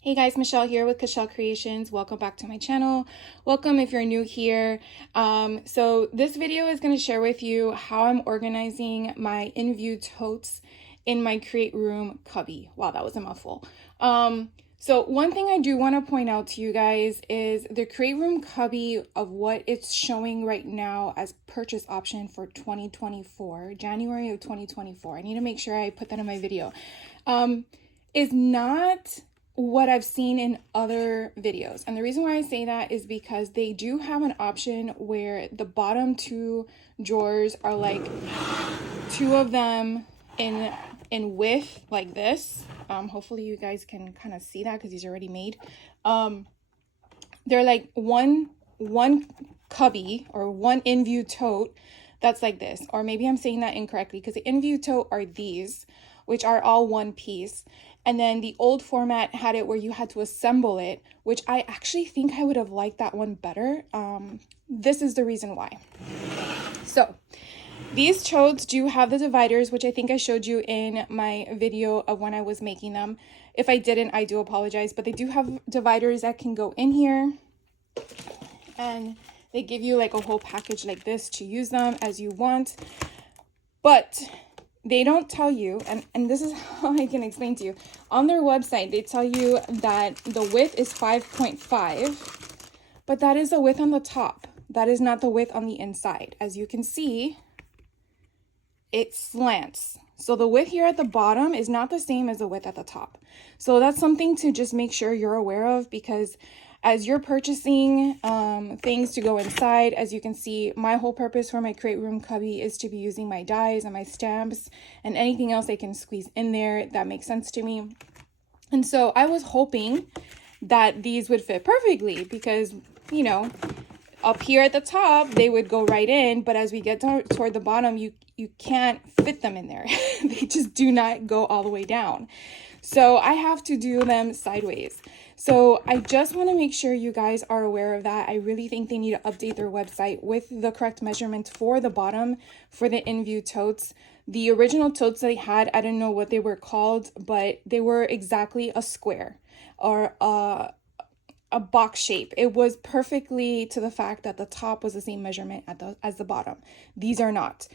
Hey guys, Michelle here with Michelle Creations. Welcome back to my channel. Welcome if you're new here. So this video is going to share with you how I'm organizing my in-view totes in my Create Room cubby. Wow, that was a mouthful. So one thing I do want to point out to you guys is the Create Room cubby of what it's showing right now as purchase option for 2024, January of 2024. I need to make sure I put that in my video. Is not what I've seen in other videos. And the reason why I say that is because they do have an option where the bottom two drawers are like two of them in width like this. Hopefully you guys can kind of see that because these are already made. They're like one cubby or one in-view tote that's like this. Or maybe I'm saying that incorrectly because the in-view tote are these, which are all one piece. And then the old format had it where you had to assemble it, which I actually think I would have liked that one better. This is the reason why. So these totes do have the dividers, which I think I showed you in my video of when I was making them. If I didn't, I do apologize, but they do have dividers that can go in here. And they give you like a whole package like this to use them as you want. But they don't tell you, and this is how I can explain to you. On their website, they tell you that the width is 5.5, but that is the width on the top. That is not the width on the inside. As you can see, it slants. So the width here at the bottom is not the same as the width at the top. So that's something to just make sure you're aware of, because as you're purchasing things to go inside, as you can see, my whole purpose for my Create Room cubby is to be using my dies and my stamps and anything else I can squeeze in there that makes sense to me. And so I was hoping that these would fit perfectly because, you know, up here at the top, they would go right in. But as we get toward the bottom, you can't fit them in there. They just do not go all the way down. So I have to do them sideways. So I just want to make sure you guys are aware of that. I really think they need to update their website with the correct measurements for the bottom for the in-view totes. The original totes they had, I don't know what they were called, but they were exactly a square or a box shape. It was perfectly to the fact that the top was the same measurement as the bottom. These are not.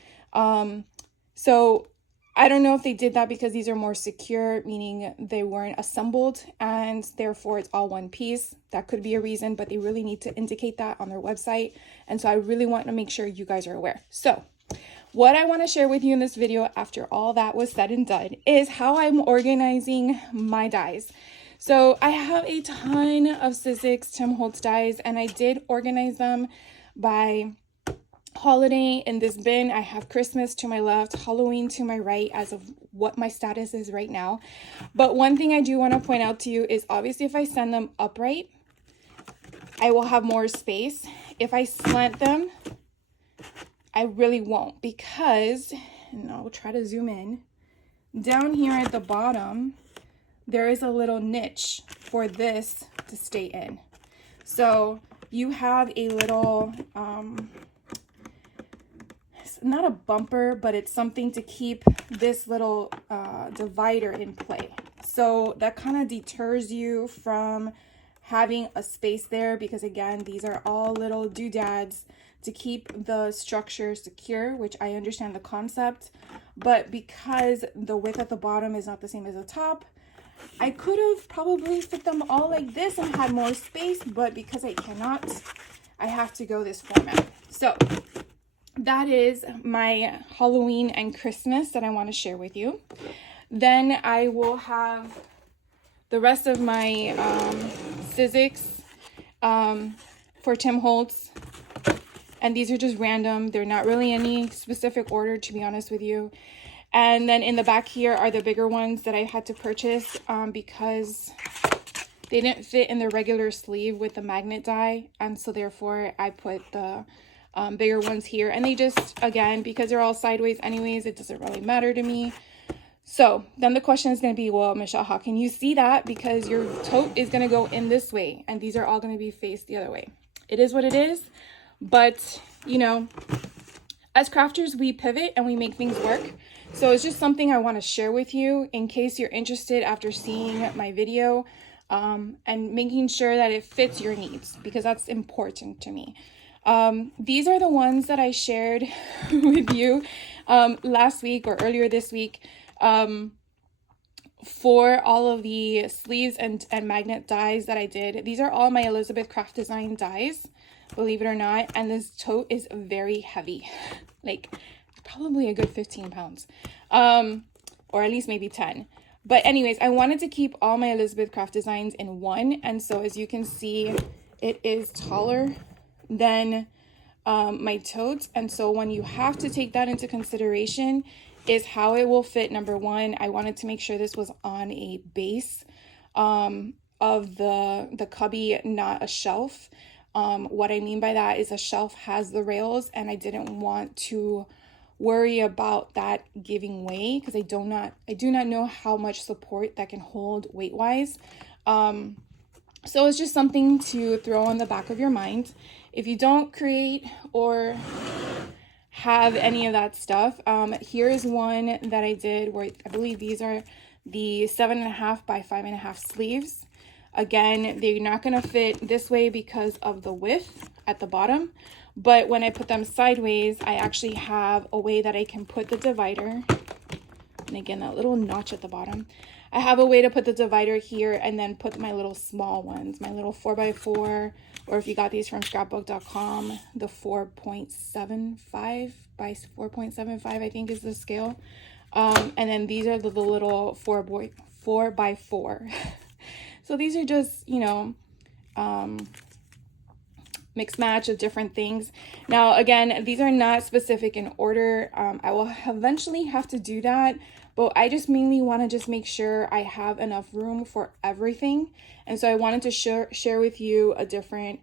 So I don't know if they did that because these are more secure, meaning they weren't assembled and therefore it's all one piece. That could be a reason, but they really need to indicate that on their website. And so I really want to make sure you guys are aware. So what I want to share with you in this video after all that was said and done is how I'm organizing my dies. So I have a ton of Sizzix Tim Holtz dies, and I did organize them by holiday. In this bin, I have Christmas to my left, Halloween to my right, as of what my status is right now. But one thing I do want to point out to you is obviously if I send them upright, I will have more space. If I slant them, I really won't, because, and I'll try to zoom in, down here at the bottom, there is a little niche for this to stay in. So you have a little, not a bumper, but it's something to keep this little divider in play. So that kind of deters you from having a space there, because again, these are all little doodads to keep the structure secure, which I understand the concept. But because the width at the bottom is not the same as the top, I could have probably fit them all like this and had more space, but because I cannot, I have to go this format. So that is my Halloween and Christmas that I want to share with you. Then I will have the rest of my Sizzix for Tim Holtz. And these are just random. They're not really any specific order, to be honest with you. And then in the back here are the bigger ones that I had to purchase because they didn't fit in the regular sleeve with the magnet die. And so therefore I put the bigger ones here, and they just, again, because they're all sideways anyways, it doesn't really matter to me. So then the question is going to be, well, Michelle, how can you see that? Because your tote is going to go in this way and these are all going to be faced the other way. It is what it is, but you know, as crafters, we pivot and we make things work. So it's just something I want to share with you in case you're interested after seeing my video. and making sure that it fits your needs, because that's important to me. These are the ones that I shared with you last week or earlier this week for all of the sleeves and magnet dies that I did. These are all my Elizabeth Craft Design dies, believe it or not. And this tote is very heavy, like probably a good 15 pounds, or at least maybe 10. But anyways, I wanted to keep all my Elizabeth Craft Designs in one. And so as you can see, it is taller than my totes. And so when you have to take that into consideration is how it will fit. Number one, I wanted to make sure this was on a base of the cubby, not a shelf. What I mean by that is a shelf has the rails, and I didn't want to worry about that giving way because I do not know how much support that can hold weight wise. So it's just something to throw on the back of your mind. If you don't create or have any of that stuff, here is one that I did where I believe these are the 7.5 by 5.5 sleeves. Again, they're not going to fit this way because of the width at the bottom, but when I put them sideways, I actually have a way that I can put the divider, and again, that little notch at the bottom. I have a way to put the divider here and then put my little small ones, my little 4x4, or if you got these from scrapbook.com, the 4.75 by 4.75, I think is the scale. And then these are the little 4x4. So these are just, you know, mixed match of different things. Now, again, these are not specific in order. I will eventually have to do that, but I just mainly want to just make sure I have enough room for everything. And so I wanted to share with you a different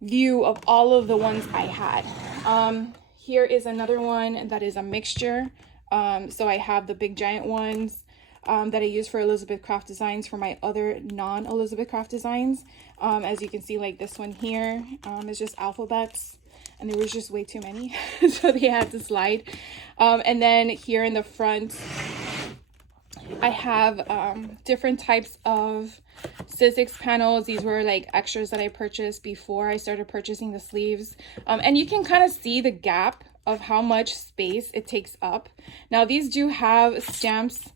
view of all of the ones I had. Here is another one that is a mixture. So I have the big giant ones that I use for Elizabeth Craft Designs for my other non-Elizabeth Craft Designs. As you can see, like this one here is just alphabets, and there was just way too many, so they had to slide. And then here in the front, I have different types of Sizzix panels. These were like extras that I purchased before I started purchasing the sleeves. And you can kind of see the gap of how much space it takes up. Now, these do have stamps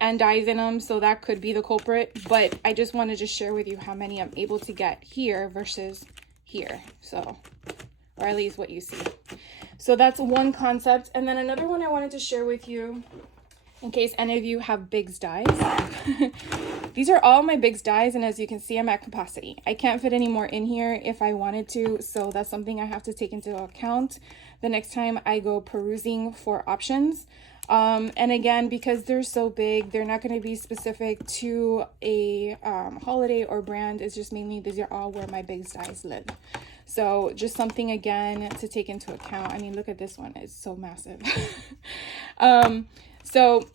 and dies in them, so that could be the culprit, but I just wanted to share with you how many I'm able to get here versus here, so, or at least what you see. So that's one concept. And then another one I wanted to share with you, in case any of you have Biggs dies. These are all my Biggs dies, and as you can see, I'm at capacity. I can't fit any more in here if I wanted to, so that's something I have to take into account the next time I go perusing for options. And again, because they're so big, they're not going to be specific to a holiday or brand. It's just mainly these are all where my Biggs dies live. So just something again to take into account. I mean, look at this one, it's so massive. So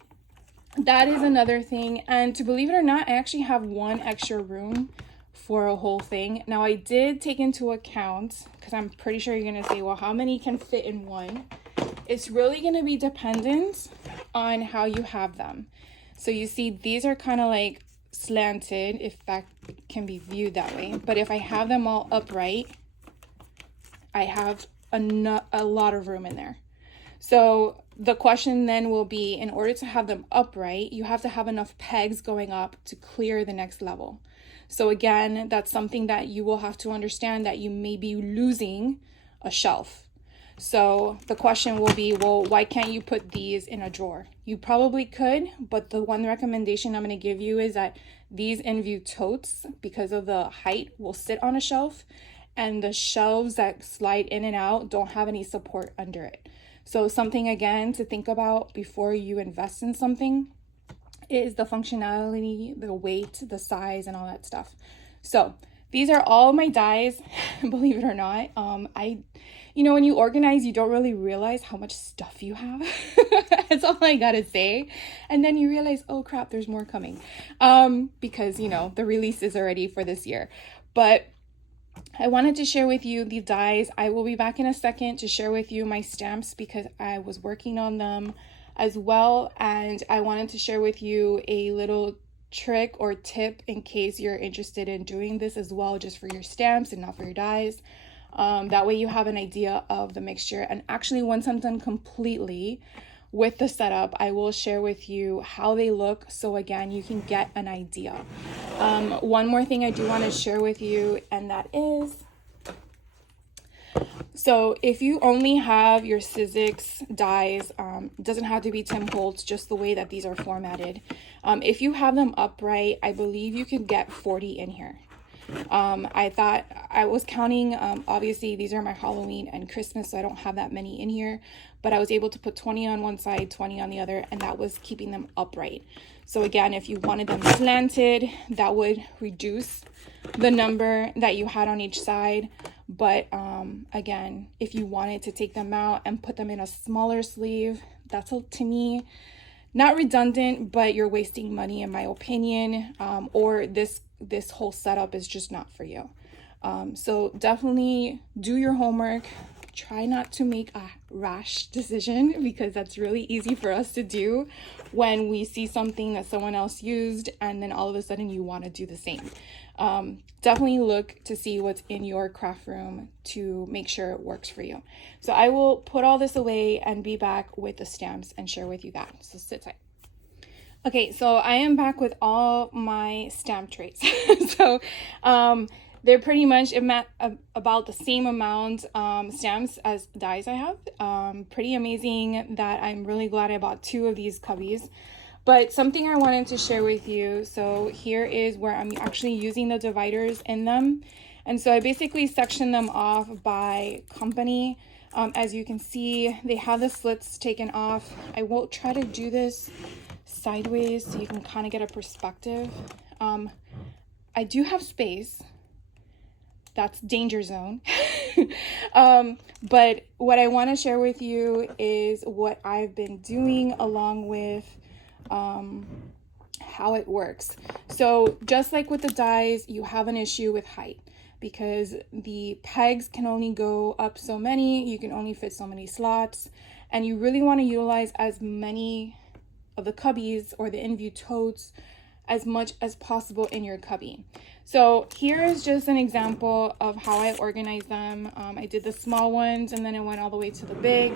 that is another thing. And to believe it or not, I actually have one extra room for a whole thing. Now I did take into account, because I'm pretty sure you're going to say, well, how many can fit in one? It's really going to be dependent on how you have them. So you see, these are kind of like slanted, if that can be viewed that way. But if I have them all upright, I have a lot of room in there. So the question then will be, in order to have them upright, you have to have enough pegs going up to clear the next level. So again, that's something that you will have to understand, that you may be losing a shelf. So the question will be, well, why can't you put these in a drawer? You probably could, but the one recommendation I'm going to give you is that these in-view totes, because of the height, will sit on a shelf, and the shelves that slide in and out don't have any support under it. So something, again, to think about before you invest in something is the functionality, the weight, the size, and all that stuff. So these are all my dies, believe it or not. You know, when you organize, you don't really realize how much stuff you have. That's all I gotta say. And then you realize, oh crap, there's more coming. Because, you know, the release is already for this year. But I wanted to share with you the dies. I will be back in a second to share with you my stamps, because I was working on them as well. And I wanted to share with you a little trick or tip in case you're interested in doing this as well, just for your stamps and not for your dies. That way you have an idea of the mixture. And actually, once I'm done completely with the setup, I will share with you how they look, so again you can get an idea. One more thing I do want to share with you, and that is, so if you only have your Sizzix dies, doesn't have to be Tim Holtz, just the way that these are formatted. If you have them upright, I believe you can get 40 in here. I thought I was counting, obviously these are my Halloween and Christmas, so I don't have that many in here, but I was able to put 20 on one side, 20 on the other, and that was keeping them upright. So again, if you wanted them slanted, that would reduce the number that you had on each side. But again, if you wanted to take them out and put them in a smaller sleeve, that's, to me, not redundant, but you're wasting money in my opinion, or this whole setup is just not for you. So definitely do your homework. Try not to make a rash decision, because that's really easy for us to do when we see something that someone else used and then all of a sudden you want to do the same. Definitely look to see what's in your craft room to make sure it works for you. So I will put all this away and be back with the stamps and share with you that. So sit tight. Okay, so I am back with all my stamp trays. So they're pretty much about the same amount stamps as dies I have. Pretty amazing that I'm really glad I bought 2 of these cubbies. But something I wanted to share with you, so here is where I'm actually using the dividers in them. And so I basically section them off by company. As you can see, they have the slits taken off. I will try to do this sideways so you can kind of get a perspective. I do have space. That's danger zone. But what I want to share with you is what I've been doing, along with how it works. So just like with the dies, you have an issue with height, because the pegs can only go up so many, you can only fit so many slots, and you really want to utilize as many of the cubbies or the in-view totes as much as possible in your cubby. So here is just an example of how I organize them. I did the small ones and then I went all the way to the big.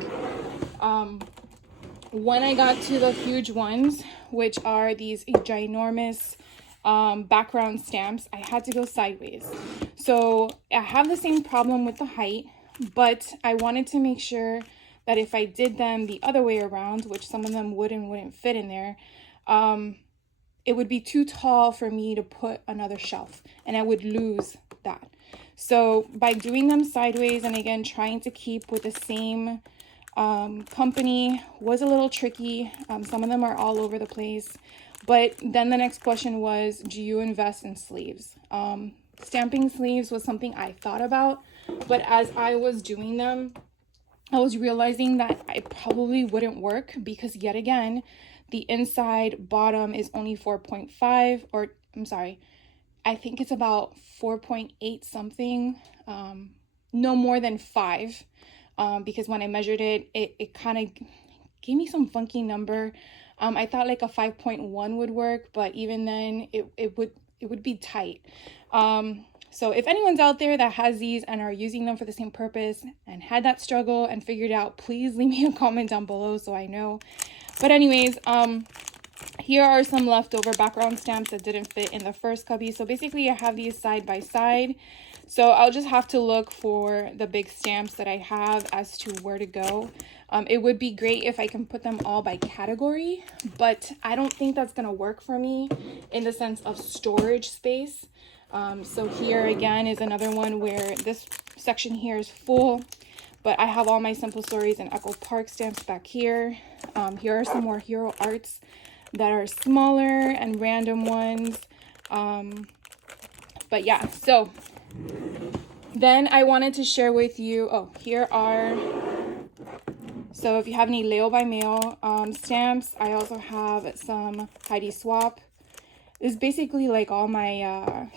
When I got to the huge ones, which are these ginormous background stamps, I had to go sideways. So I have the same problem with the height, but I wanted to make sure that if I did them the other way around, which some of them wouldn't fit in there, it would be too tall for me to put another shelf and I would lose that. So by doing them sideways, and again trying to keep with the same company, was a little tricky. Some of them are all over the place. But then the next question was, do you invest in sleeves? Stamping sleeves was something I thought about, but as I was doing them, I was realizing that I probably wouldn't work, because yet again, the inside bottom is only 4.5, or I'm sorry, I think it's about 4.8 something, no more than 5, because when I measured it, it kind of gave me some funky number. I thought like a 5.1 would work, but even then it would be tight. So if anyone's out there that has these and are using them for the same purpose and had that struggle and figured out, please leave me a comment down below so I know. But anyways, here are some leftover background stamps that didn't fit in the first cubby. So basically I have these side by side. So I'll just have to look for the big stamps that I have as to where to go. It would be great if I can put them all by category, but I don't think that's going to work for me in the sense of storage space. So here again is another one where this section here is full, but I have all my Simple Stories and Echo Park stamps back here. Here are some more Hero Arts that are smaller and random ones. But yeah, so then I wanted to share with you, here are, so if you have any Leo by Mail stamps, I also have some Heidi Swap. is basically like all my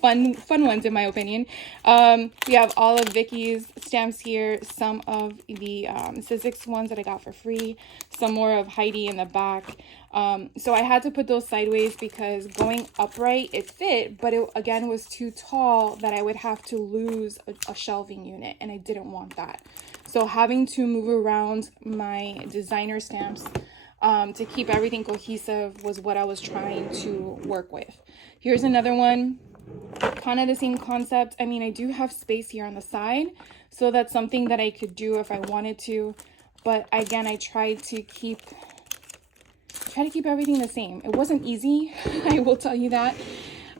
fun ones, in my opinion. We have all of Vicky's stamps here, some of the Sizzix ones that I got for free, some more of Heidi in the back. So I had to put those sideways because going upright, it fit, but it again was too tall that I would have to lose a shelving unit, and I didn't want that. So having to move around my designer stamps to keep everything cohesive was what I was trying to work with. Here's another one, kind of the same concept. I mean, I do have space here on the side, so that's something that I could do if I wanted to. But again, I tried to keep everything the same. It wasn't easy, I will tell you that.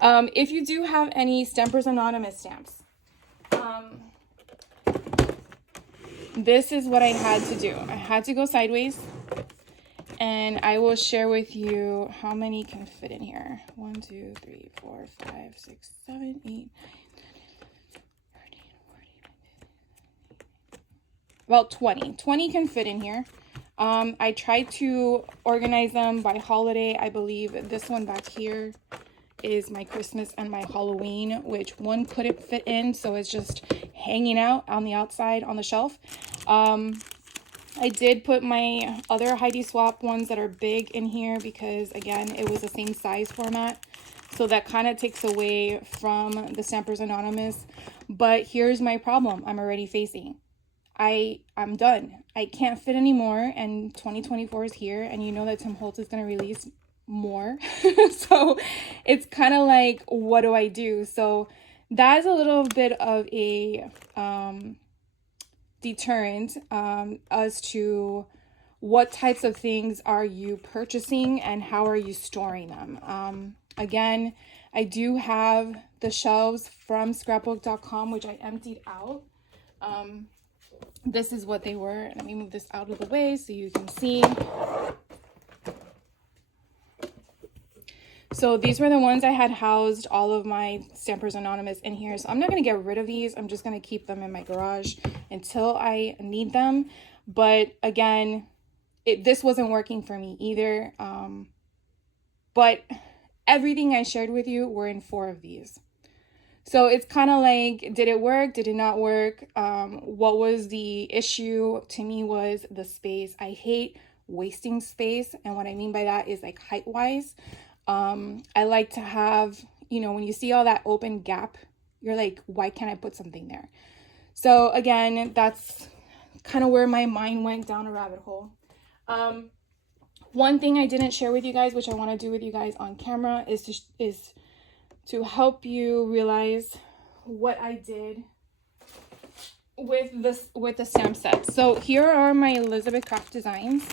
If you do have any Stampers Anonymous stamps, this is what I had to do. I had to go sideways. And I will share with you how many can fit in here. 1, 2, 3, 4, 5, 6, 7, 8, 9, 13, 14, about 20. 20 can fit in here. I tried to organize them by holiday. I believe this one back here is my Christmas and my Halloween, which one couldn't fit in, so it's just hanging out on the outside on the shelf. I did put my other Heidi Swap ones that are big in here because, again, it was the same size format. So that kind of takes away from the Stampers Anonymous. But here's my problem. I'm already facing. I'm done. I can't fit anymore, and 2024 is here, and you know that Tim Holtz is going to release more. So it's kind of like, what do I do? So that is a little bit of a deterrent as to what types of things are you purchasing and how are you storing them. Again, I do have the shelves from scrapbook.com, which I emptied out. This is what they were. Let me move this out of the way so you can see. So these were the ones I had housed all of my Stampers Anonymous in here. So I'm not going to get rid of these. I'm just going to keep them in my garage until I need them. But again, this wasn't working for me either. But everything I shared with you were in 4 of these. So it's kind of like, did it work? Did it not work? What was the issue? To me was the space. I hate wasting space. And what I mean by that is like height-wise. I like to have, you know, when you see all that open gap, you're like, why can't I put something there? So again, that's kind of where my mind went down a rabbit hole. One thing I didn't share with you guys, which I want to do with you guys on camera, is to help you realize what I did with the stamp set. So here are my Elizabeth Craft designs.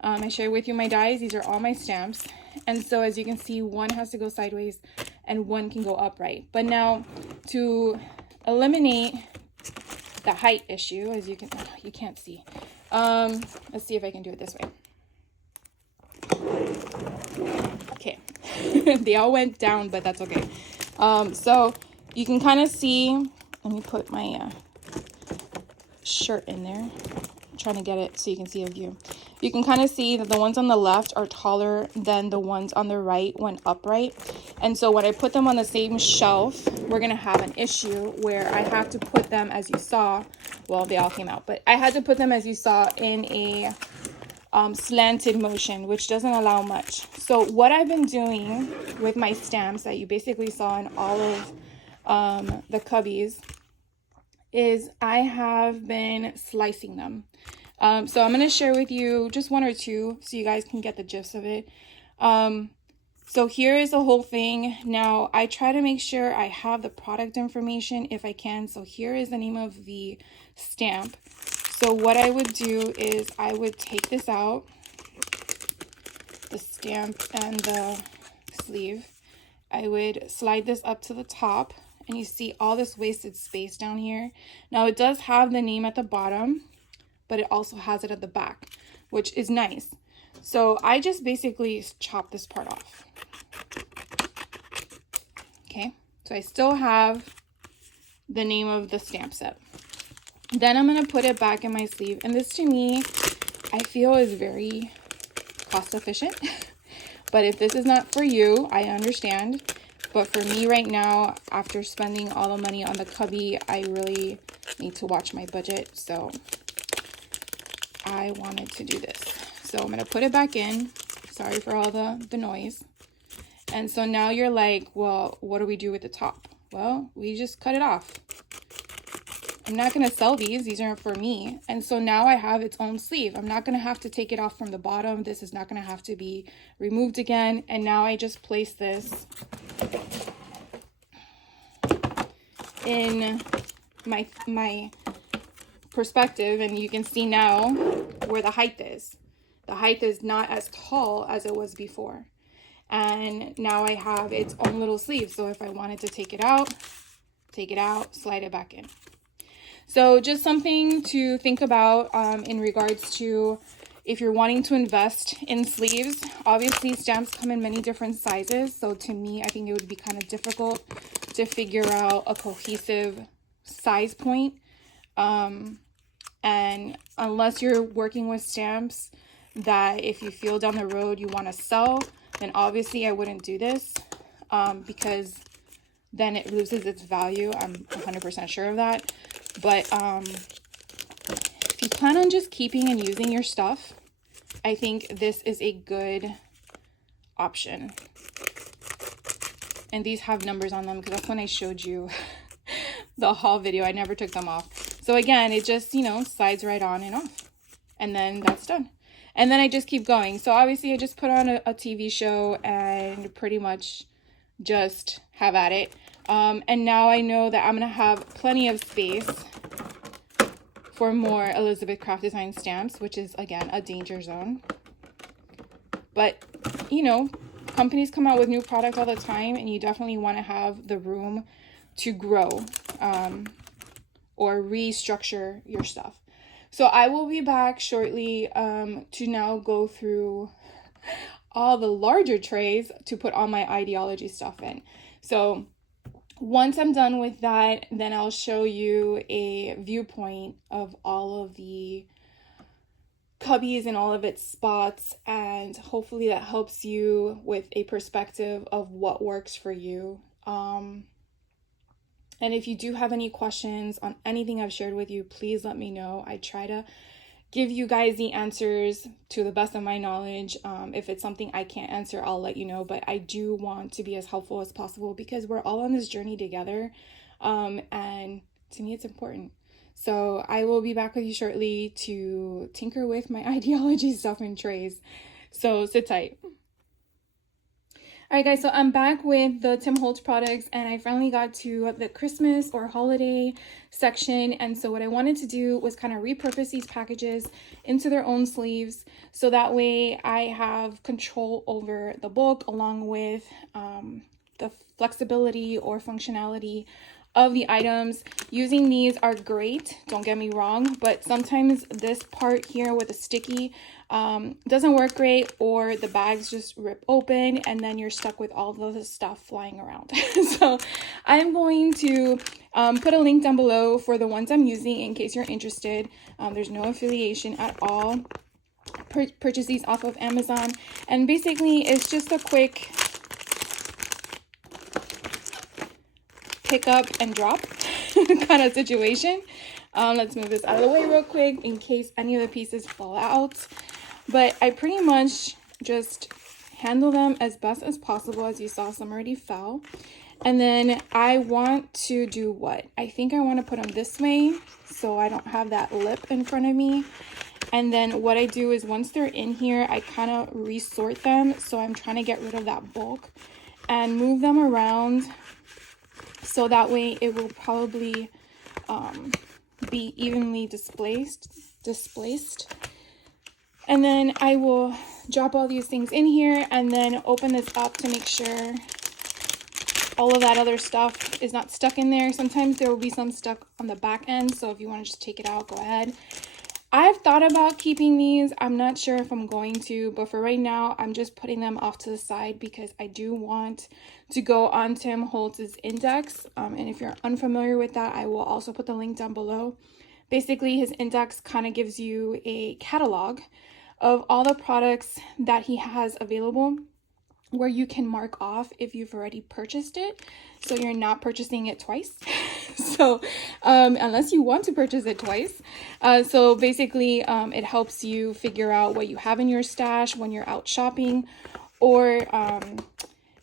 I share with you my dies. These are all my stamps. And so as you can see, one has to go sideways and one can go upright. But now to eliminate the height issue, as you can't see. Let's see if I can do it this way. Okay. They all went down, but that's okay. So you can kind of see, let me put my shirt in there. I'm trying to get it so you can see a view. You can kind of see that the ones on the left are taller than the ones on the right when upright. And so when I put them on the same shelf, we're going to have an issue where I have to put them, as you saw, well, they all came out, but I had to put them, as you saw, in a slanted motion, which doesn't allow much. So what I've been doing with my stamps that you basically saw in all of the cubbies is I have been slicing them. So I'm going to share with you just 1 or 2 so you guys can get the gist of it. So here is the whole thing. Now I try to make sure I have the product information if I can. So here is the name of the stamp. So what I would do is I would take this out, the stamp and the sleeve. I would slide this up to the top and you see all this wasted space down here. Now it does have the name at the bottom, but it also has it at the back, which is nice. So I just basically chop this part off. Okay, so I still have the name of the stamp set. Then I'm going to put it back in my sleeve. And this to me, I feel is very cost efficient. But if this is not for you, I understand. But for me right now, after spending all the money on the Cubby, I really need to watch my budget. So I wanted to do this. So I'm going to put it back in. Sorry for all the noise. And so now you're like, well, what do we do with the top? Well, we just cut it off. I'm not going to sell these. These aren't for me. And so now I have its own sleeve. I'm not going to have to take it off from the bottom. This is not going to have to be removed again. And now I just place this in my perspective, and you can see now where the height is. The height is not as tall as it was before. And now I have its own little sleeve. So if I wanted to take it out, slide it back in. So just something to think about in regards to if you're wanting to invest in sleeves. Obviously, stamps come in many different sizes. So to me, I think it would be kind of difficult to figure out a cohesive size point. And unless you're working with stamps that if you feel down the road you want to sell, then obviously I wouldn't do this because then it loses its value. I'm 100% sure of that. But if you plan on just keeping and using your stuff, I think this is a good option. And these have numbers on them because that's when I showed you the haul video. I never took them off. So again, it just, slides right on and off. And then that's done. And then I just keep going. So obviously I just put on a TV show and pretty much just have at it. And now I know that I'm going to have plenty of space for more Elizabeth Craft Design stamps, which is, again, a danger zone. But, companies come out with new product all the time, and you definitely want to have the room to grow or restructure your stuff. So I will be back shortly to now go through all the larger trays to put all my Idea-ology stuff in. So once I'm done with that, then I'll show you a viewpoint of all of the cubbies and all of its spots, and hopefully that helps you with a perspective of what works for you. And if you do have any questions on anything I've shared with you, please let me know. I try to give you guys the answers to the best of my knowledge. If it's something I can't answer, I'll let you know, but I do want to be as helpful as possible because we're all on this journey together. And to me, it's important. So I will be back with you shortly to tinker with my Idea-ology stuff and trays. So sit tight. All right, guys, so I'm back with the Tim Holtz products, and I finally got to the Christmas or holiday section. And so what I wanted to do was kind of repurpose these packages into their own sleeves. So that way I have control over the bulk along with the flexibility or functionality of the items. Using these are great, don't get me wrong, but sometimes this part here with the sticky doesn't work great, or the bags just rip open and then you're stuck with all the stuff flying around. So I'm going to put a link down below for the ones I'm using in case you're interested. There's no affiliation at all. Purchase these off of Amazon, and basically it's just a quick pick up and drop kind of situation. Let's move this out of the way real quick in case any of the pieces fall out. But I pretty much just handle them as best as possible. As you saw, some already fell. And then I want to do what? I think I want to put them this way so I don't have that lip in front of me. And then what I do is once they're in here, I kind of resort them. So I'm trying to get rid of that bulk and move them around. So that way it will probably be evenly displaced. And then I will drop all these things in here and then open this up to make sure all of that other stuff is not stuck in there. Sometimes there will be some stuck on the back end. So if you want to just take it out, go ahead. I've thought about keeping these. I'm not sure if I'm going to, but for right now, I'm just putting them off to the side because I do want to go on Tim Holtz's index. And if you're unfamiliar with that, I will also put the link down below. Basically, his index kind of gives you a catalog of all the products that he has available. where you can mark off if you've already purchased it, so you're not purchasing it twice. So unless you want to purchase it twice. So basically it helps you figure out what you have in your stash when you're out shopping, or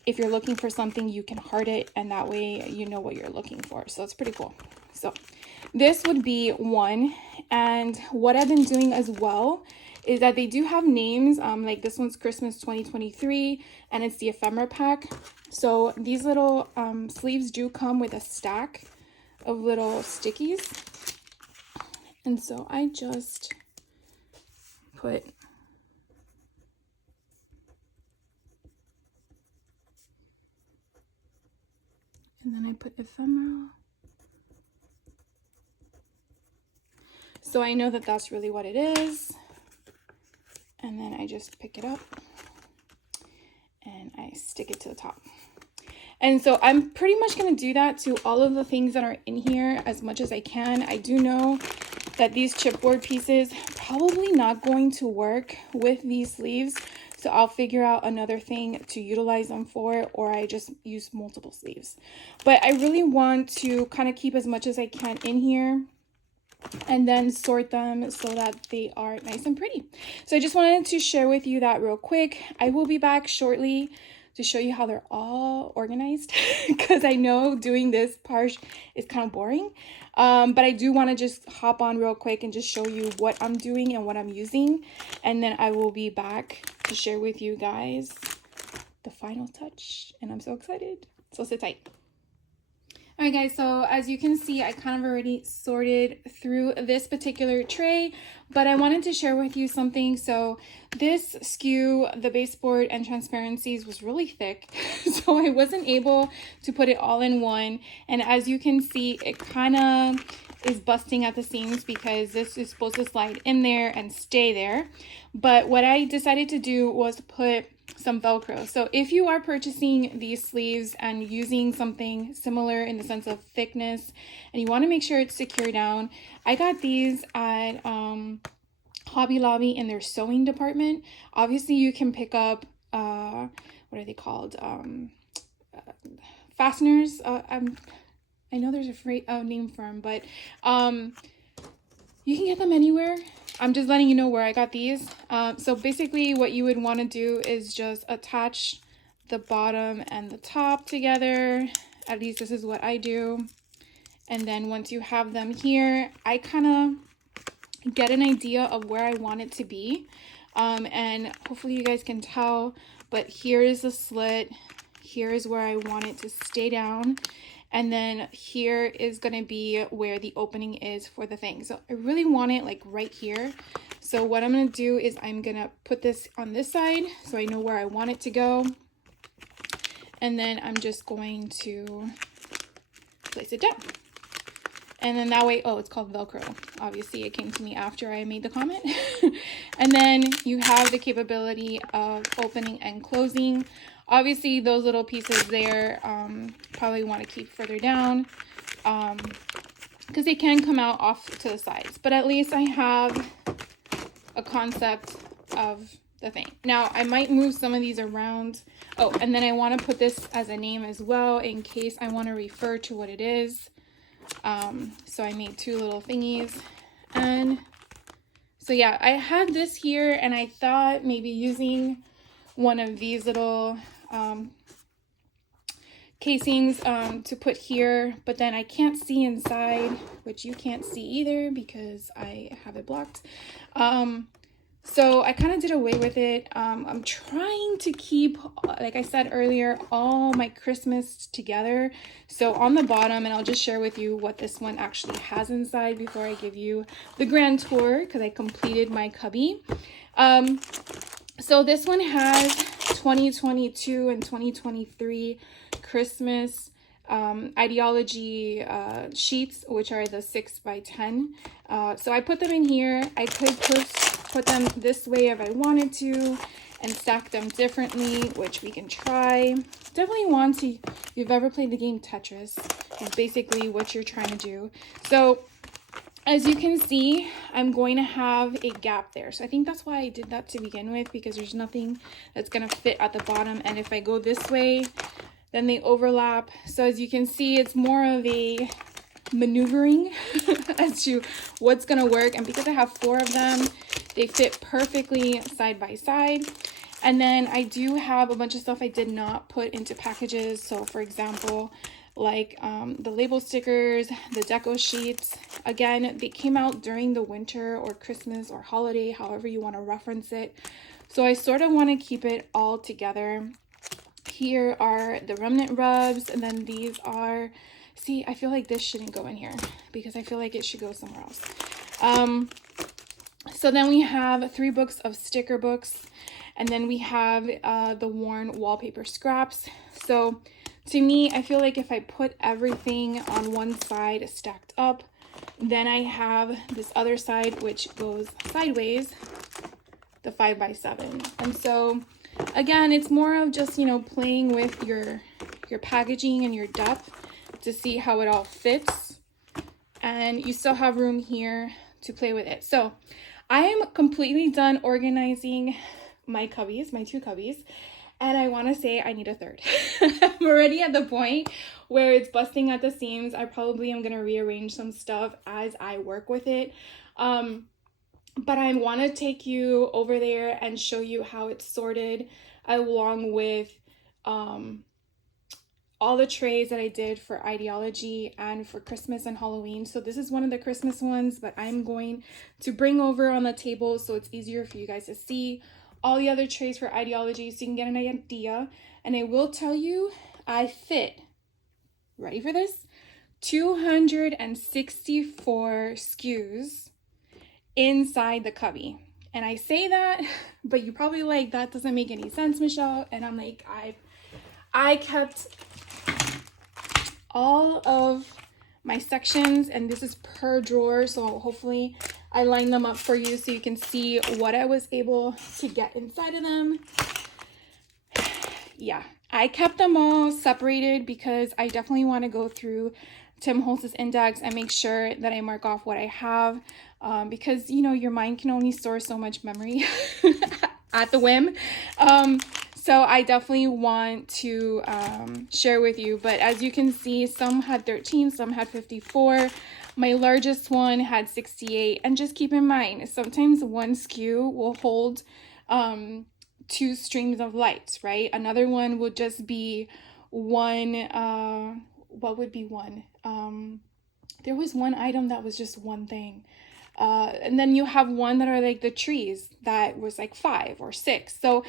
if you're looking for something, you can heart it, and that way you know what you're looking for. So it's pretty cool. So this would be one. And what I've been doing as well is that they do have names, like this one's Christmas 2023, and it's the ephemera pack. So these little sleeves do come with a stack of little stickies, and so I just put and then I put ephemeral, so I know that that's really what it is. And then I just pick it up and I stick it to the top. And so I'm pretty much going to do that to all of the things that are in here as much as I can. I do know that these chipboard pieces probably not going to work with these sleeves, so I'll figure out another thing to utilize them for, or I just use multiple sleeves. But I really want to kind of keep as much as I can in here and then sort them so that they are nice and pretty. So I just wanted to share with you that real quick. I will be back shortly to show you how they're all organized, because I know doing this part is kind of boring. But I do want to just hop on real quick and just show you what I'm doing and what I'm using. And then I will be back to share with you guys the final touch. And I'm so excited. So sit tight. All right, guys, so as you can see, I kind of already sorted through this particular tray, but I wanted to share with you something. So this SKU, the baseboard and transparencies, was really thick, so I wasn't able to put it all in one. And as you can see, it kind of is busting at the seams because this is supposed to slide in there and stay there. But what I decided to do was put some Velcro. So if you are purchasing these sleeves and using something similar in the sense of thickness, and you want to make sure it's secure down, I got these at Hobby Lobby in their sewing department. Obviously you can pick up what are they called, fasteners. I know there's a name for them, but you can get them anywhere. I'm just letting you know where I got these. So basically what you would want to do is just attach the bottom and the top together. At least this is what I do. And then once you have them here, I kind of get an idea of where I want it to be. And hopefully you guys can tell, but here is the slit. Here is where I want it to stay down. And then here is going to be where the opening is for the thing. So I really want it like right here. So what I'm going to do is I'm going to put this on this side so I know where I want it to go. And then I'm just going to place it down. And then that way, oh, it's called Velcro. Obviously it came to me after I made the comment. And then you have the capability of opening and closing. Obviously those little pieces there, probably want to keep further down, because they can come out off to the sides, but at least I have a concept of the thing. Now I might move some of these around. Oh, and then I want to put this as a name as well in case I want to refer to what it is. So I made two little thingies. And so yeah, I had this here and I thought maybe using one of these little casings to put here, but then I can't see inside, which you can't see either because I have it blocked. So I kind of did away with it. I'm trying to keep, like I said earlier, all my Christmas together. So on the bottom, and I'll just share with you what this one actually has inside before I give you the grand tour, because I completed my cubby. So this one has 2022 and 2023 Christmas Idea-ology sheets, which are the 6x10. So I put them in here. I could put them this way if I wanted to and stack them differently, which we can try. Definitely want to, if you've ever played the game Tetris, is basically what you're trying to do. So as you can see, I'm going to have a gap there. So I think that's why I did that to begin with, because there's nothing that's going to fit at the bottom. And if I go this way, then they overlap. So as you can see, it's more of a maneuvering as to what's going to work. And because I have 4 of them, they fit perfectly side by side. And then I do have a bunch of stuff I did not put into packages. So for example, like the label stickers, the deco sheets. Again, they came out during the winter or Christmas or holiday, however you want to reference it. So I sort of want to keep it all together. Here are the remnant rubs, and then these are, see, I feel like this shouldn't go in here because I feel like it should go somewhere else. So then we have 3 books of sticker books, and then we have the worn wallpaper scraps. So to me, I feel like if I put everything on one side stacked up, then I have this other side which goes sideways, the 5x7. And so again, it's more of just, you know, playing with your packaging and your depth to see how it all fits. And you still have room here to play with it. So I am completely done organizing my cubbies, my 2 cubbies. And I want to say I need a 3rd. I'm already at the point where it's busting at the seams. I probably am going to rearrange some stuff as I work with it. But I want to take you over there and show you how it's sorted, along with all the trays that I did for Idea-ology and for Christmas and Halloween. So this is one of the Christmas ones, but I'm going to bring over on the table so it's easier for you guys to see all the other trays for Idea-ology so you can get an idea. And I will tell you, I fit, ready for this, 264 SKUs inside the cubby. And I say that, but you probably like, that doesn't make any sense, Michelle. And I'm like, I kept all of my sections, and this is per drawer, so hopefully I line them up for you so you can see what I was able to get inside of them. Yeah, I kept them all separated because I definitely want to go through Tim Holtz's index and make sure that I mark off what I have, because, you know, your mind can only store so much memory at the whim. So I definitely want to share with you. But as you can see, some had 13, some had 54. My largest one had 68. And just keep in mind, sometimes one SKU will hold 2 streams of light, right? Another one will just be one, what would be one? There was one item that was just one thing. And then you have one that are like the trees that was like 5 or 6. So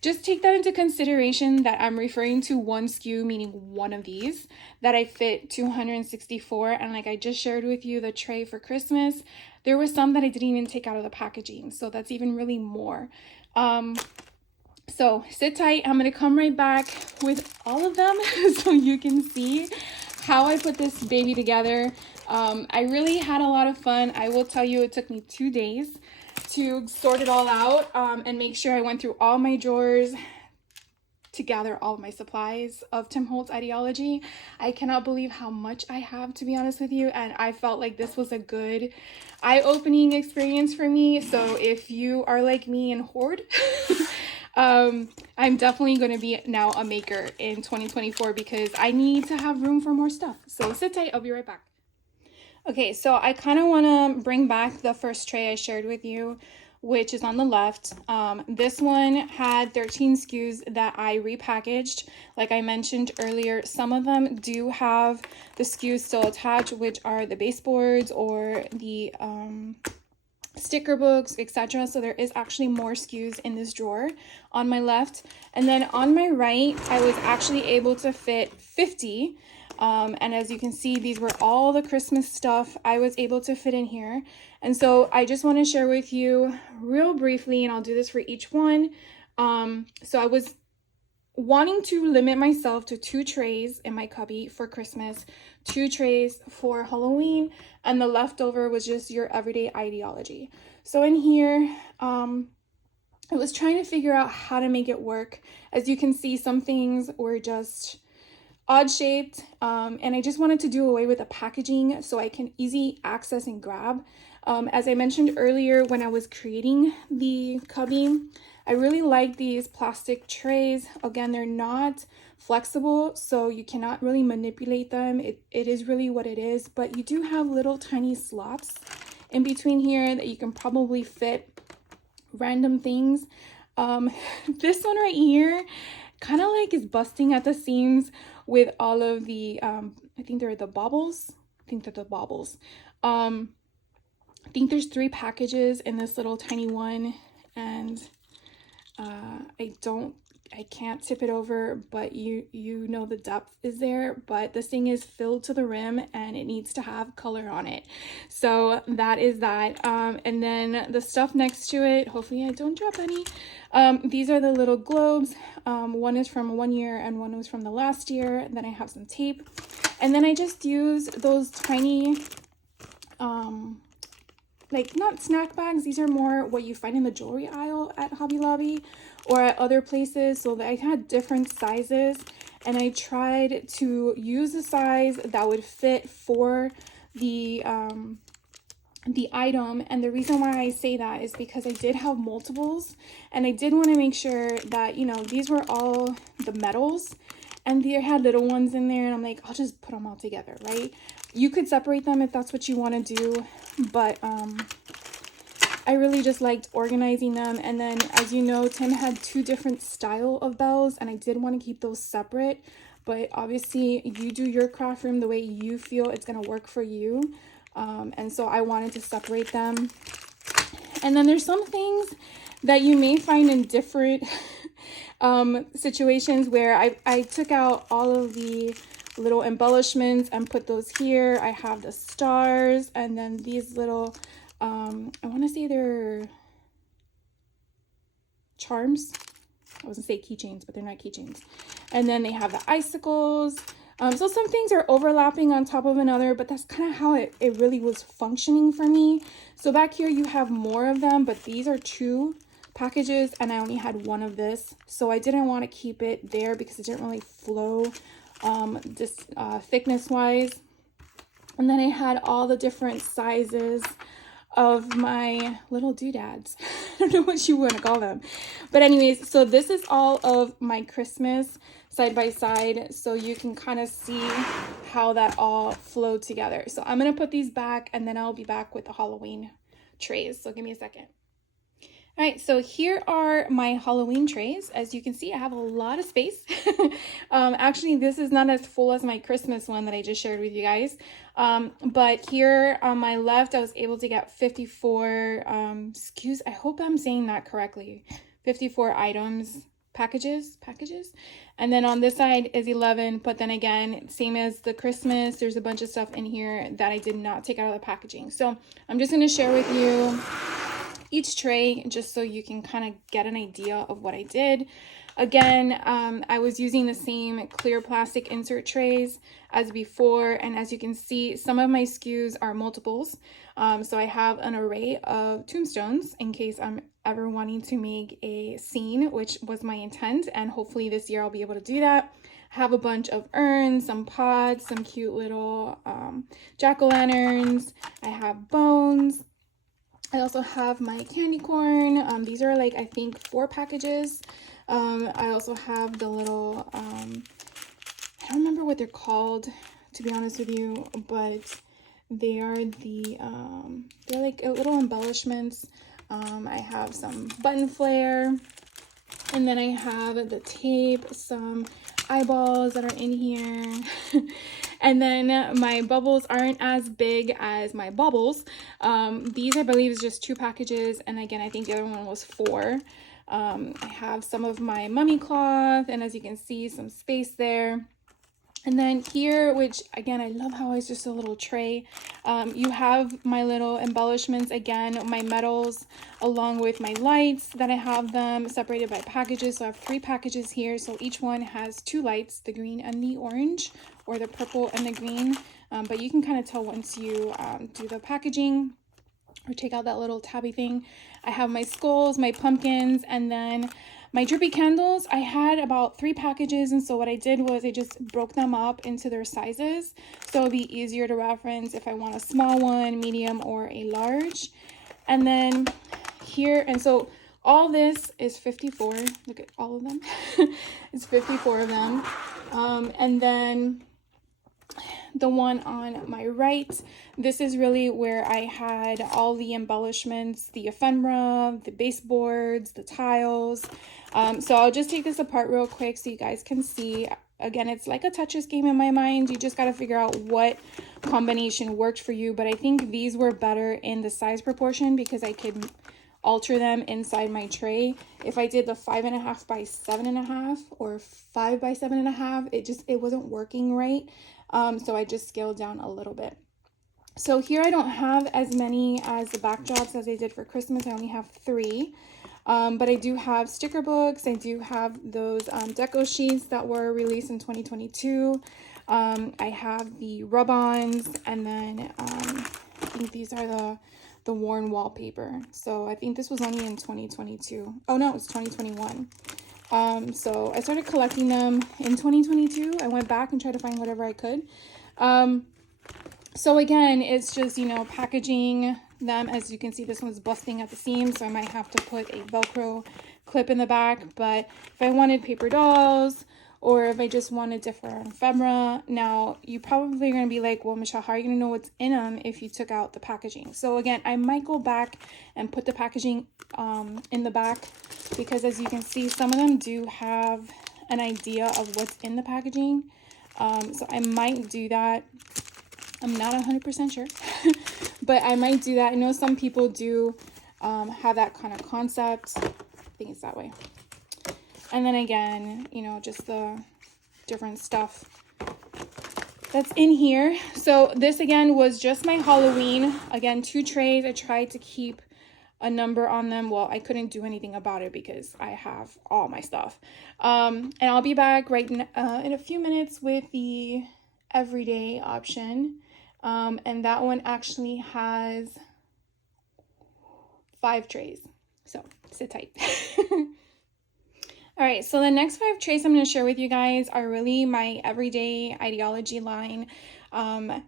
just take that into consideration that I'm referring to one SKU, meaning one of these, that I fit 264. And like I just shared with you the tray for Christmas, there was some that I didn't even take out of the packaging. So that's even really more. So sit tight. I'm going to come right back with all of them so you can see how I put this baby together. I really had a lot of fun. I will tell you, it took me 2 days to sort it all out and make sure I went through all my drawers to gather all of my supplies of Tim Holtz Idea-ology. I cannot believe how much I have, to be honest with you, and I felt like this was a good eye-opening experience for me. So if you are like me and hoard, I'm definitely going to be now a maker in 2024 because I need to have room for more stuff. So sit tight, I'll be right back. Okay, so I kind of want to bring back the first tray I shared with you, which is on the left. This one had 13 SKUs that I repackaged. Like I mentioned earlier, some of them do have the SKUs still attached, which are the baseboards or the sticker books, etc. So there is actually more SKUs in this drawer on my left. And then on my right, I was actually able to fit 50. And as you can see, these were all the Christmas stuff I was able to fit in here. And so I just want to share with you real briefly, and I'll do this for each one. So I was wanting to limit myself to 2 trays in my cubby for Christmas, 2 trays for Halloween, and the leftover was just your everyday Idea-ology. So in here, I was trying to figure out how to make it work. As you can see, some things were just odd shaped, and I just wanted to do away with the packaging so I can easy access and grab. As I mentioned earlier, when I was creating the cubby, I really like these plastic trays. Again, they're not flexible, so you cannot really manipulate them. It is really what it is, but you do have little tiny slots in between here that you can probably fit random things. This one right here kind of like is busting at the seams with all of the I think they're the baubles. I think they're the baubles. I think there's 3 packages in this little tiny one, and I can't tip it over, but you know the depth is there, but this thing is filled to the rim and it needs to have color on it. So that is that. And then the stuff next to it, hopefully I don't drop any. These are the little globes. One is from 1 year and one was from the last year. And then I have some tape. And then I just use those tiny like not snack bags, these are more what you find in the jewelry aisle at Hobby Lobby or at other places. So I had different sizes and I tried to use a size that would fit for the item. And the reason why I say that is because I did have multiples and I did want to make sure that, you know, these were all the metals and they had little ones in there, and I'm like, I'll just put them all together, right? You could separate them if that's what you want to do, but I really just liked organizing them. And then, as you know, Tim had 2 different style of bells, and I did want to keep those separate, but obviously you do your craft room the way you feel it's going to work for you. And so I wanted to separate them. And then there's some things that you may find in different situations where I took out all of the little embellishments and put those here. I have the stars and then these little, I want to say they're charms. I was gonna say keychains, but they're not keychains. And then they have the icicles. So some things are overlapping on top of another, but that's kind of how it really was functioning for me. So back here you have more of them, but these are 2 packages and I only had 1 of this. So I didn't want to keep it there because it didn't really flow thickness wise. And then I had all the different sizes of my little doodads. I don't know what you want to call them. But anyways, so this is all of my Christmas side by side, so you can kind of see how that all flowed together. So I'm going to put these back and then I'll be back with the Halloween trays. So give me a second. All right, so here are my Halloween trays. As you can see, I have a lot of space. Actually, this is not as full as my Christmas one that I just shared with you guys. But here on my left, I was able to get 54 SKUs. I hope I'm saying that correctly. 54 items, packages. And then on this side is 11. But then again, same as the Christmas, there's a bunch of stuff in here that I did not take out of the packaging. So I'm just going to share with you each tray just so you can kind of get an idea of what I did. Again, I was using the same clear plastic insert trays as before, and as you can see, some of my SKUs are multiples. So I have an array of tombstones in case I'm ever wanting to make a scene, which was my intent, and hopefully this year I'll be able to do that. I have a bunch of urns, some pots, some cute little jack-o'-lanterns. I have bones. I also have my candy corn. These are like, I think 4 packages. I also have the little, I don't remember what they're called, to be honest with you, but they are the, they're like little embellishments. I have some button flare, and then I have the tape, some eyeballs that are in here. And then my bubbles aren't as big as my bubbles. These I believe is just 2 packages, and again I think the other one was 4. I have some of my mummy cloth, and as you can see, some space there. And then here, which again, I love how it's just a little tray. You have my little embellishments, again, my metals, along with my lights that I have them separated by packages. So I have 3 packages here. So each one has 2 lights, the green and the orange, or the purple and the green. But you can kind of tell once you do the packaging or take out that little tabby thing. I have my skulls, my pumpkins, and then My drippy candles, I had about 3 packages, and so what I did was I just broke them up into their sizes, so it'll be easier to reference if I want a small one, medium, or a large. And then here, and so all this is 54. Look at all of them. It's 54 of them. And then the one on my right, this is really where I had all the embellishments, the ephemera, the baseboards, the tiles. So I'll just take this apart real quick so you guys can see. Again, it's like a Tetris game in my mind. You just got to figure out what combination worked for you. But I think these were better in the size proportion because I could alter them inside my tray. If I did the 5.5 by 7.5 or 5 by 7.5, it wasn't working right. So I just scaled down a little bit. So here I don't have as many as the backdrops as I did for Christmas. I only have 3. But I do have sticker books. I do have those deco sheets that were released in 2022. I have the rub-ons, and then I think these are the worn wallpaper. So I think this was only in 2022. Oh no, it's 2021. So I started collecting them in 2022. I went back and tried to find whatever I could. So again, it's just, you know, packaging them. As you can see, this one's busting at the seams, so I might have to put a Velcro clip in the back. But if I wanted paper dolls, or if I just wanted different ephemera, now you probably are going to be like, well, Michelle, how are you going to know what's in them if you took out the packaging? So again, I might go back and put the packaging in the back, because as you can see, some of them do have an idea of what's in the packaging. So I might do that. I'm not 100% sure, but I might do that. I know some people do have that kind of concept. I think it's that way. And then again, you know, just the different stuff that's in here. So this again was just my Halloween. Again, 2 trays. I tried to keep a number on them. Well, I couldn't do anything about it because I have all my stuff. And I'll be back right in a few minutes with the everyday option. And that one actually has 5 trays. So sit tight. All right, so the next 5 trays I'm going to share with you guys are really my everyday Idea-ology line.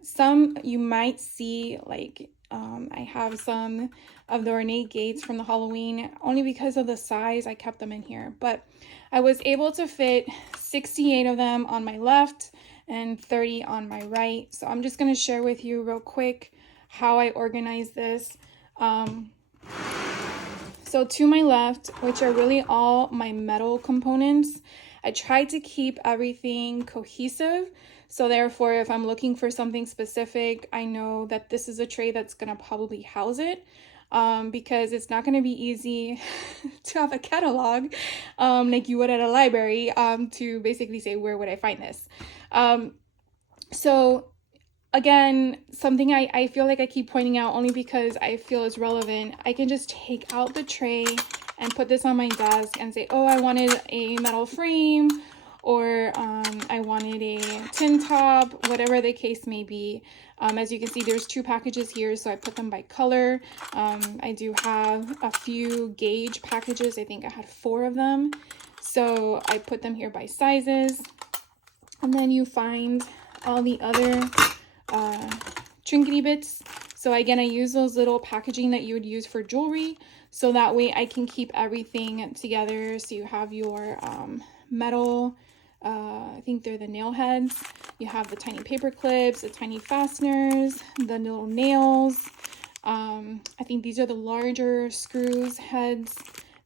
Some you might see, like I have some of the ornate gates from the Halloween. Only because of the size, I kept them in here. But I was able to fit 68 of them on my left and 30 on my right. So I'm just going to share with you real quick how I organize this. So to my left, which are really all my metal components, I tried to keep everything cohesive. So therefore, if I'm looking for something specific, I know that this is a tray that's going to probably house it, because it's not going to be easy to have a catalog like you would at a library to basically say, where would I find this? So again, something I feel like I keep pointing out only because I feel it's relevant. I can just take out the tray and put this on my desk and say, oh, I wanted a metal frame, or I wanted a tin top, whatever the case may be. As you can see, there's 2 packages here, so I put them by color. I do have a few gauge packages. I think I had 4 of them. So I put them here by sizes. And then you find all the other trinkety bits. So again, I use those little packaging that you would use for jewelry, so that way I can keep everything together. So you have your metal, I think they're the nail heads. You have the tiny paper clips, the tiny fasteners, the little nails. I think these are the larger screws heads.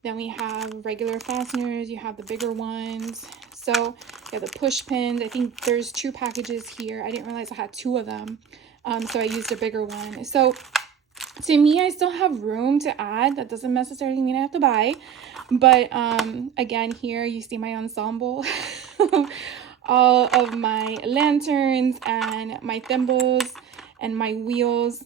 Then we have regular fasteners. You have the bigger ones. So you have the push pins. I think there's 2 packages here. I didn't realize I had 2 of them. So I used a bigger one. So to me, I still have room to add. That doesn't necessarily mean I have to buy. But again, here you see my ensemble. All of my lanterns and my thimbles and my wheels.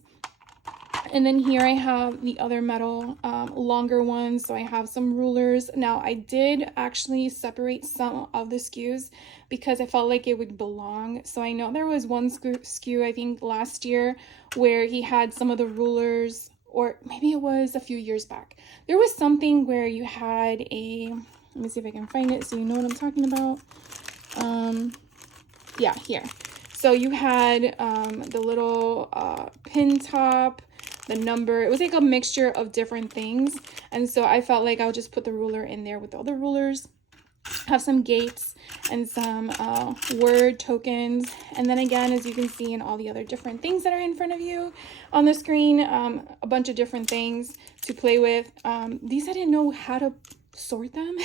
And then here I have the other metal, longer ones. So I have some rulers. Now I did actually separate some of the SKUs because I felt like it would belong. So I know there was one SKU, I think last year, where he had some of the rulers, or maybe it was a few years back. There was something where you had a, Let me see if I can find it so you know what I'm talking about. Yeah, here. So you had the little pin top, the number. It was like a mixture of different things. And so I felt like I'll just put the ruler in there with all the rulers. Have some gates and some word tokens, and then again, as you can see in all the other different things that are in front of you on the screen, a bunch of different things to play with. These I didn't know how to sort them,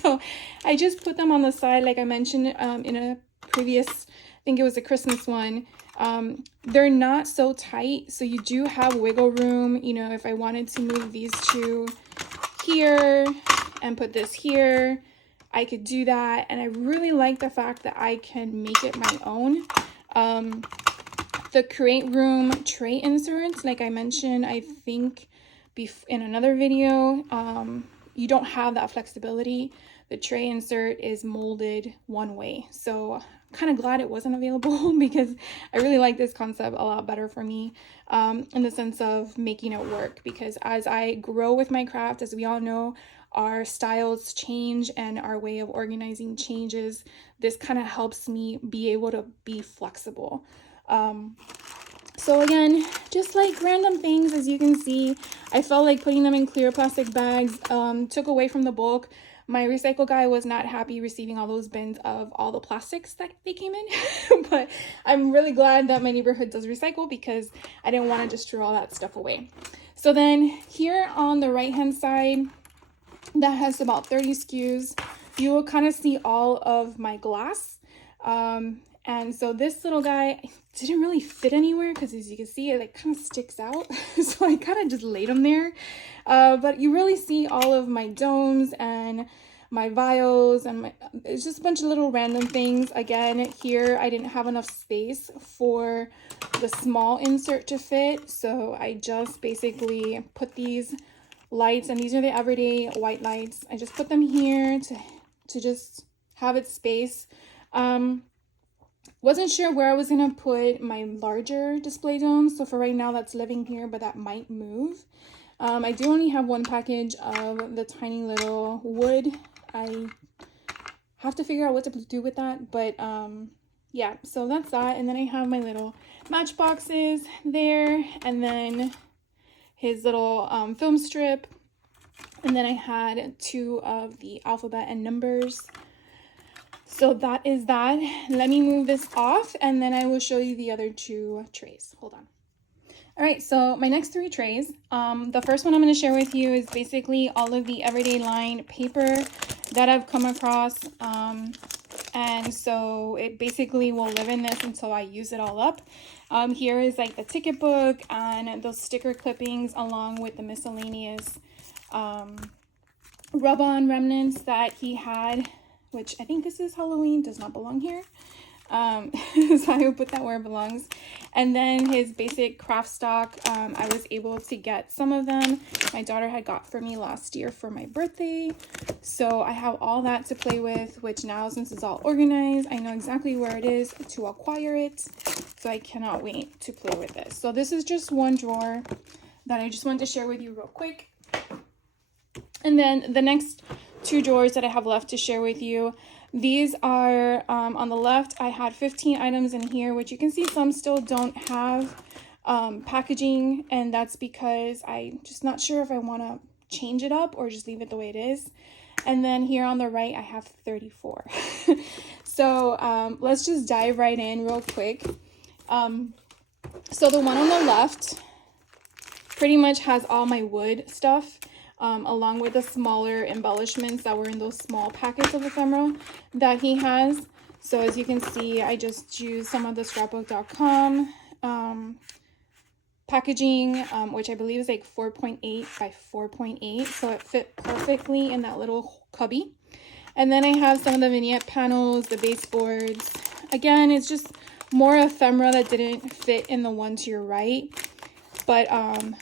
so I just put them on the side like I mentioned in a previous, I think it was a Christmas one. They're not so tight, so you do have wiggle room, you know, if I wanted to move these two here and put this here, I could do that. And I really like the fact that I can make it my own. The create room tray inserts, like I mentioned, I think in another video, you don't have that flexibility. The tray insert is molded one way. So I'm kind of glad it wasn't available because I really like this concept a lot better for me in the sense of making it work, because as I grow with my craft, as we all know, our styles change and our way of organizing changes. This kind of helps me be able to be flexible. So again, just like random things, as you can see, I felt like putting them in clear plastic bags took away from the bulk. My recycle guy was not happy receiving all those bins of all the plastics that they came in, but I'm really glad that my neighborhood does recycle because I didn't want to just throw all that stuff away. So then here on the right hand side, that has about 30 SKUs. You will kind of see all of my glass. And so this little guy didn't really fit anywhere because as you can see, it like kind of sticks out. So I kind of just laid him there. But you really see all of my domes and my vials and it's just a bunch of little random things. Again, here I didn't have enough space for the small insert to fit. So I just basically put these lights, and these are the everyday white lights. I just put them here to just have it space. Wasn't sure where I was gonna put my larger display domes, so for right now that's living here, but that might move. I do only have one package of the tiny little wood. I have to figure out what to do with that, but yeah, so that's that. And then I have my little matchboxes there, and then his little film strip, and then I had 2 of the alphabet and numbers. So that is that. Let me move this off and then I will show you the other 2 trays. Hold on. All right, so my next 3 trays, the first one I'm going to share with you is basically all of the everyday line paper that I've come across, and so it basically will live in this until I use it all up. Here is like the ticket book and those sticker clippings along with the miscellaneous rub-on remnants that he had, which I think this is Halloween, does not belong here. So I will put that where it belongs. And then his basic craft stock, I was able to get some of them. My daughter had got for me last year for my birthday. So I have all that to play with, which now since it's all organized, I know exactly where it is to acquire it. So I cannot wait to play with this. So this is just one drawer that I just wanted to share with you real quick. And then the next 2 drawers that I have left to share with you, these are on the left. I had 15 items in here, which you can see some still don't have packaging, and that's because I'm just not sure if I want to change it up or just leave it the way it is. And then here on the right, I have 34. So let's just dive right in real quick. So the one on the left pretty much has all my wood stuff, along with the smaller embellishments that were in those small packets of ephemera that he has. So as you can see, I just used some of the scrapbook.com packaging, which I believe is like 4.8 by 4.8. So it fit perfectly in that little cubby. And then I have some of the vignette panels, the baseboards. Again, it's just more ephemera that didn't fit in the one to your right, but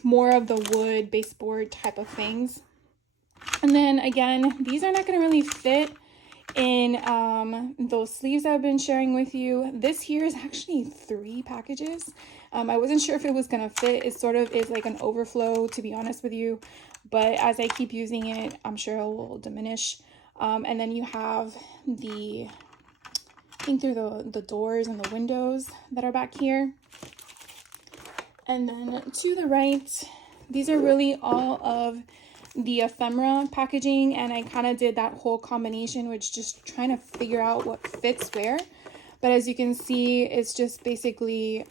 more of the wood baseboard type of things. And then again, these are not going to really fit in those sleeves I've been sharing with you. This here is actually 3 packages. I wasn't sure if it was going to fit. It sort of is like an overflow, to be honest with you, but as I keep using it, I'm sure it will diminish. And then you have I think through the doors and the windows that are back here. And then to the right, these are really all of the ephemera packaging, and I kind of did that whole combination, which just trying to figure out what fits where. But as you can see, it's just basically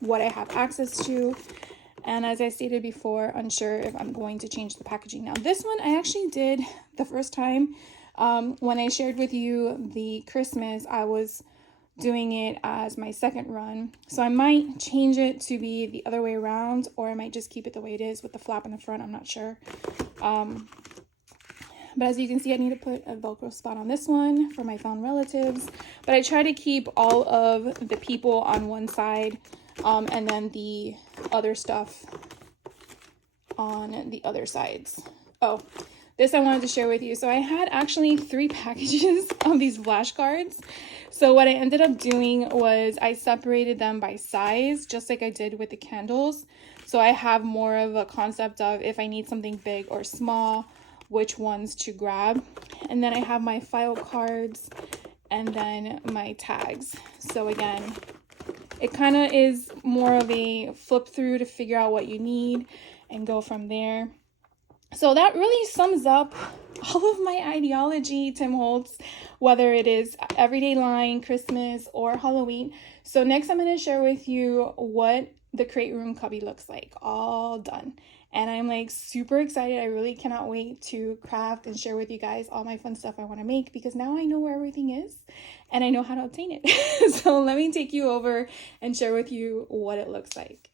what I have access to. And as I stated before, unsure if I'm going to change the packaging. Now this one I actually did the first time when I shared with you the Christmas. I was doing it as my second run, so I might change it to be the other way around, or I might just keep it the way it is with the flap in the front. I'm not sure. But as you can see, I need to put a Velcro spot on this one for my found relatives, but I try to keep all of the people on one side, and then the other stuff on the other sides. Oh, this I wanted to share with you. So I had actually 3 packages of these flashcards. So what I ended up doing was I separated them by size, just like I did with the candles. So I have more of a concept of if I need something big or small, which ones to grab. And then I have my file cards and then my tags. So again, it kind of is more of a flip through to figure out what you need and go from there. So that really sums up all of my ideology, Tim Holtz, whether it is everyday line, Christmas, or Halloween. So next I'm going to share with you what the crate room cubby looks like, all done. And I'm like super excited. I really cannot wait to craft and share with you guys all my fun stuff I want to make, because now I know where everything is and I know how to obtain it. So let me take you over and share with you what it looks like.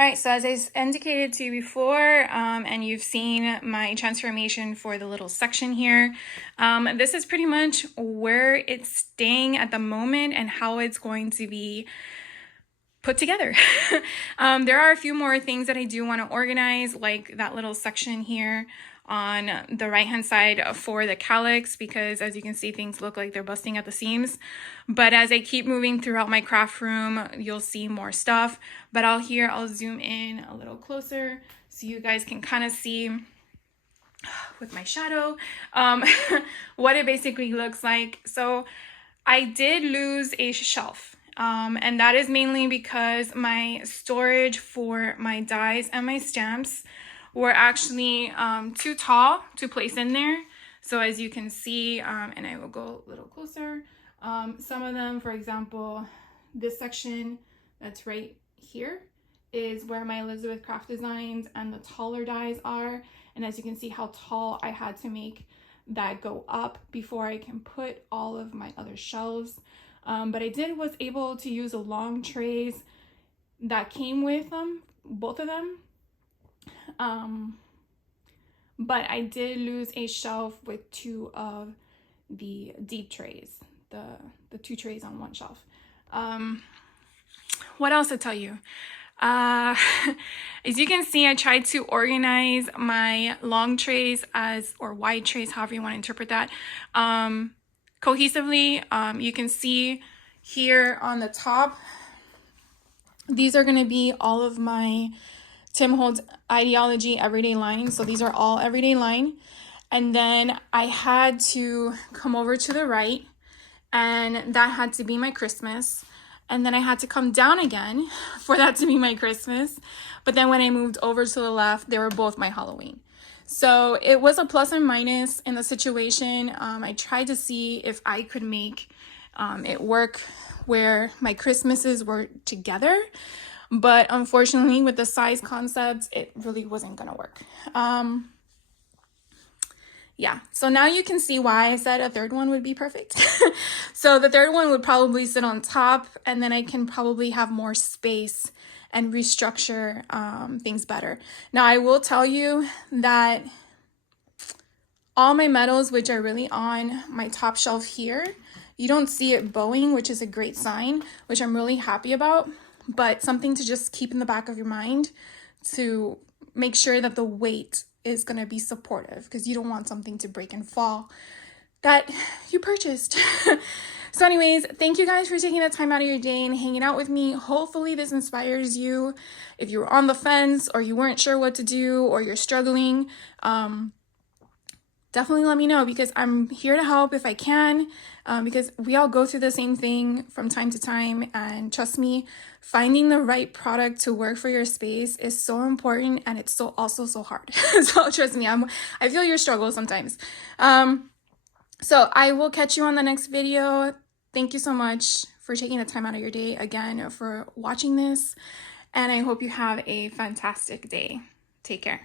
All right, so as I indicated to you before, and you've seen my transformation for the little section here, this is pretty much where it's staying at the moment and how it's going to be put together. There are a few more things that I do want to organize, like that little section here on the right hand side for the calyx, because as you can see, things look like they're busting at the seams. But as I keep moving throughout my craft room, you'll see more stuff. But I'll zoom in a little closer so you guys can kind of see with my shadow what it basically looks like. So I did lose a shelf. And that is mainly because my storage for my dies and my stamps were actually too tall to place in there. So as you can see, and I will go a little closer, some of them, for example, this section that's right here is where my Elizabeth Craft Designs and the taller dies are. And as you can see how tall I had to make that go up before I can put all of my other shelves. But I was able to use a long trays that came with them, both of them. But I did lose a shelf with 2 of the deep trays, the 2 trays on one shelf. What else to tell you? As you can see, I tried to organize my long trays or wide trays, however you want to interpret that, cohesively. You can see here on the top, these are going to be all of my Tim Holtz Idea-ology everyday line. So these are all everyday line. And then I had to come over to the right, and that had to be my Christmas. And then I had to come down again for that to be my Christmas. But then when I moved over to the left, they were both my Halloween. So it was a plus and minus in the situation. I tried to see if I could make it work where my Christmases were together. But unfortunately, with the size concept, it really wasn't going to work. Yeah, so now you can see why I said a third one would be perfect. So the third one would probably sit on top, and then I can probably have more space and restructure things better. Now, I will tell you that all my metals, which are really on my top shelf here, you don't see it bowing, which is a great sign, which I'm really happy about, but something to just keep in the back of your mind to make sure that the weight is going to be supportive, because you don't want something to break and fall that you purchased. So anyways, thank you guys for taking the time out of your day and hanging out with me. Hopefully this inspires you. If you were on the fence or you weren't sure what to do or you're struggling, definitely let me know, because I'm here to help if I can, because we all go through the same thing from time to time. And trust me, finding the right product to work for your space is so important, and it's also so hard. So trust me, I feel your struggle sometimes. So I will catch you on the next video. Thank you so much for taking the time out of your day again for watching this, and I hope you have a fantastic day. Take care.